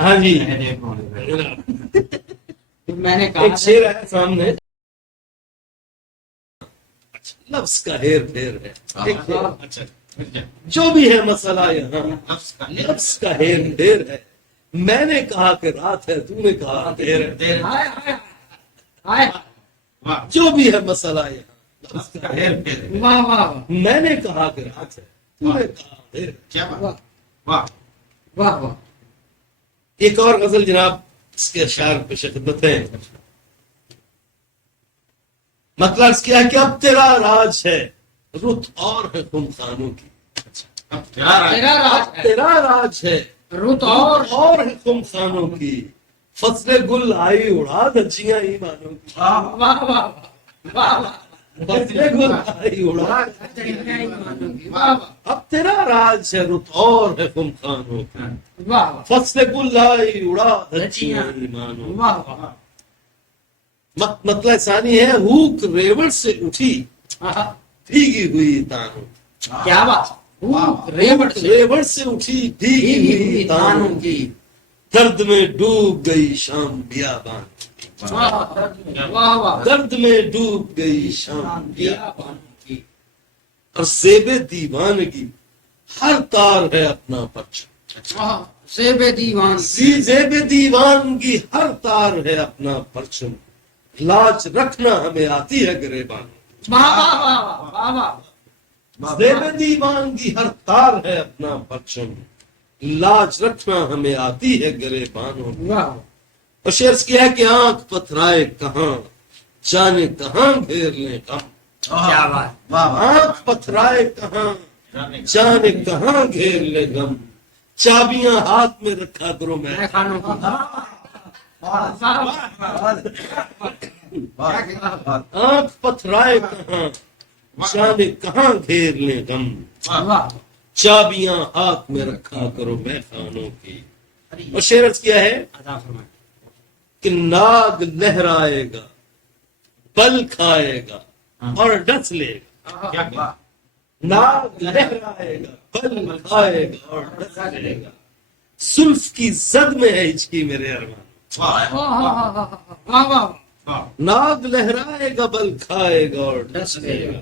ہاں جی میں نے کہا ایک شعر ہے سامنے، لفظ کا ہیر پھیر ہے، جو بھی ہے مسئلہ یہاں لفظ کا ہیر پھیر ہے، میں نے کہا کہ رات ہے، تو نے کہا دیر ہے، جو بھی ہے مسئلہ یہاں لفظ کا ہیر پھیر ہے، واہ واہ میں نے کہا کہ رات ہے، تو نے کہا دیر ہے۔ واہ واہ واہ ایک اور غزل جناب اس کے اشعار پیش خدمت ہیں، مطلب اس کیا کہ اب تیرا راج ہے رت اور ہے خم خانوں کی، تیرا راج ہے تیرا راج ہے رت اور ہے خم خانوں کی، فصل گل آئی اڑا دھجیاں ایمانوں کی، واہ واہ واہ واہ فصل گل آئی اڑا واہ اب تیرا راج ہے رت اور ہے خم خانوں کی، واہ فصل گل آئی اڑا دھجیاں ایمانوں کی۔ واہ واہ مطلب ثانی ہے ہوک ریوڑ سے اٹھی بھیگی ہوئی تانوں، کیا بات ریوڑ سے ریوڑ سے اٹھی بھیگی ہوئی تانوں کی، درد میں ڈوب گئی شام بیابان، واہ واہ درد میں ڈوب گئی شام بیابان، اور زیب دیوانگی ہر تار ہے اپنا پرچم، زیب دیوان زیب دیوانگی ہر تار ہے اپنا پرچم، لاج رکھنا ہمیں آتی ہے گریبان، واہ واہ واہ واہ زیب دیوانگی ہر تار ہے اپنا پرچم، لاج رکھنا ہمیں آتی ہے گریبانوں میں۔ واہ اور شعر کیا ہے کہ آنکھ پتھرائے کہاں جانے کہاں گھیر لیں غم، کیا بات آنکھ پتھرائے کہاں جانے کہاں گھیر لیں غم، چابیاں ہاتھ میں رکھا کرو میں میں خانوں کی آنکھ پتھرائے کہاں جانے کہاں گھیر لیں غم، واہ چابیاں ہاتھ میں رکھا کرو میں خانوں کی۔ اور شعر کیا ہے عطا فرمائے کہ ناگ لہرائے گا بل کھائے گا اور ڈس لے گا، ناگ لہرائے گا بل کھائے گا اور ڈس لے گا، زلف کی زد میں ہے ہچکی میرے ارمان، واہ واہ ناگ لہرائے گا بل کھائے گا اور ڈس لے گا،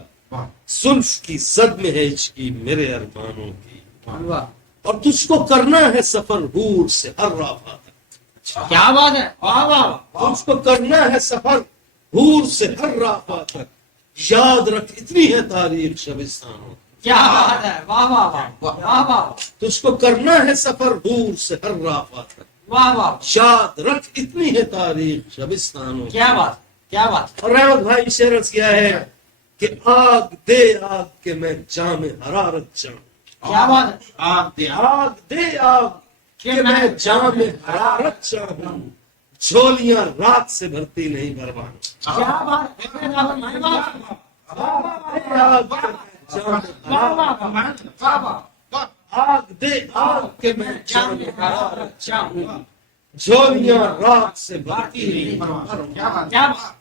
زلف کی زد میں ہے ہچکی میرے ارمانوں کی، واہ اور تجھ کو کرنا ہے سفر حور سے ہر رافہ تک، کیا بات ہے واہ واہ تجھ کو کرنا ہے سفر حور سے ہر رافہ تک، یاد رکھ اتنی ہے تاریخ شبستانوں کی، کیا بات ہے واہ واہ واہ واہ واہ تجھ کو کرنا ہے سفر حور سے ہر رافہ تک، واہ واہ یاد رکھ اتنی ہے تاریخ شبستانوں کی۔ کیا بات کیا بات اور رحمت بھائی شعر کیا ہے کہ آگ دے آگ کے میں جام حرارت جاؤں، کیا بات ہے آگ دے آگ کہ میں جام حرارت چاہوں، جھولیاں رات سے بھرتی نہیں بھروان، کیا بات ہے آگ دے آگ کہ میں جام حرارت چاہوں، جھولیاں رات سے بھرتی نہیں بھروان، کیا بات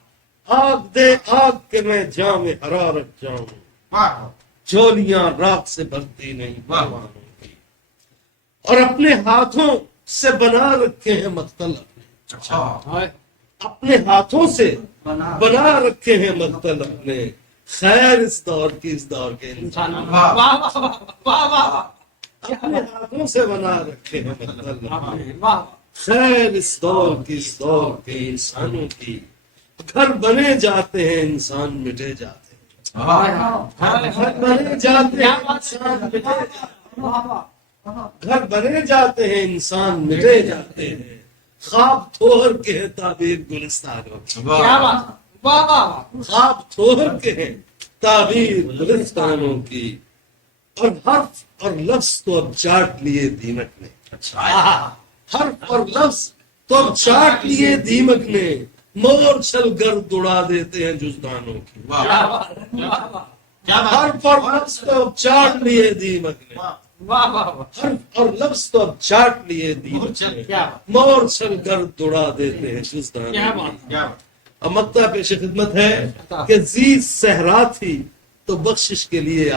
آگ دے آگ کہ میں جام حرارت جاؤں، جھولیاں رات سے بھرتی نہیں بھروانوں کی، اور اپنے ہاتھوں سے بنا رکھے ہیں مقتل اپنے ہاتھوں سے بنا رکھے ہیں مقتل اپنے، خیر اس دور کی اس دور کے انسان، واہ واہ واہ واہ اپنے ہاتھوں سے بنا رکھے ہیں مقتل اپنے، واہ خیر اس دور کی اس دور کے انسانوں کی، گھر بنے جاتے ہیں انسان مٹے جاتے ہیں، گھر بنے جاتے ہیں انسان مٹے جاتے ہیں، گھر بنے جاتے ہیں انسان مٹے جاتے ہیں، خواب تھوہر کے ہیں تعبیر گلستانوں کی، کیا بات واہ واہ خواب تھوہر کے ہیں تعبیر گلستانوں کی، اور حرف اور لفظ تو اب چاٹ لیے دیمک نے، حرف اور لفظ تو اب چاٹ لیے دیمک نے، مور چھل گرد اڑا دیتے ہیں جزدانوں کی، حرف اور لفظ تو اب چاٹ لیے دیمک نے، واہ واہ حرف اور لفظ تو اب چاٹ لیے دیمک نے، مور چھل گرد اڑا دیتے ہیں جزدانوں کیا کی۔ بات اب مقطع پیش خدمت ہے کہ زیز صحرا تھی تو بخشش کے لیے